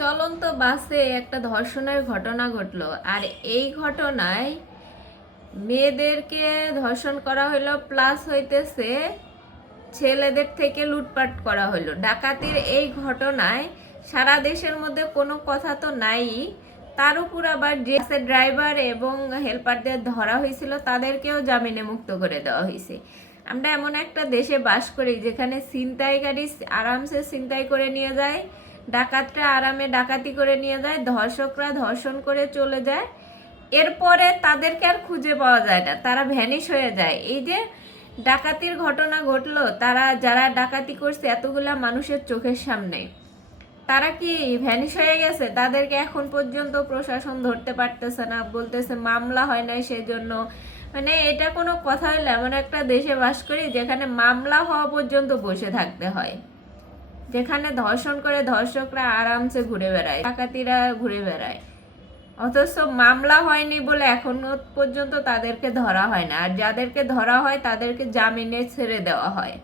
চলন্ত বাসে একটা ধর্ষণের ঘটনা ঘটলো। আর এই ঘটনায় মেয়েদেরকে ধর্ষণ করা হলো প্লাস হইতেছে ছেলেদের থেকে লুটপাট করা হলো ডাকাতির এই ঘটনায় সারা দেশের মধ্যে কোনো কথা তো নাই। তার উপর আবার যে ড্রাইভার এবং হেল্পারদের ধরা হয়েছিল, তাদেরকেও জামিনে মুক্ত করে দেওয়া হয়েছে। আমরা এমন একটা দেশে বাস করি যেখানে ছিনতাইকারী আরামসে ছিনতাই করে নিয়ে যায়। ডাকাতরা আরামে ডাকাতি করে নিয়ে যায়, ধর্ষকরা ধর্ষণ করে চলে যায়। এরপরে তাদেরকে আর খুঁজে পাওয়া যায় না, তারা ভ্যানিশ হয়ে যায়। এই যে ডাকাতির ঘটনা ঘটলো, তারা যারা ডাকাতি করছে এতগুলা মানুষের চোখের সামনে, তারা কি ভ্যানিশ হয়ে গেছে? তাদেরকে এখন পর্যন্ত প্রশাসন ধরতে পারতেছে না, বলতেছে মামলা হয় নাই সেজন্য। মানে এটা কোনো কথা হইলে এমন একটা দেশে বাস করি যেখানে মামলা হওয়া পর্যন্ত বসে থাকতে হয়। যেখানে ধর্ষণ করে ধর্ষকরা আরামসে ঘুরে বেড়ায়, ডাকাতিরা ঘুরে বেড়ায়। অথচ মামলা হয়নি বলে এখনও পর্যন্ত তাদেরকে ধরা হয় না। আর যাদেরকে ধরা হয় তাদেরকে জামিনে ছেড়ে দেওয়া হয়।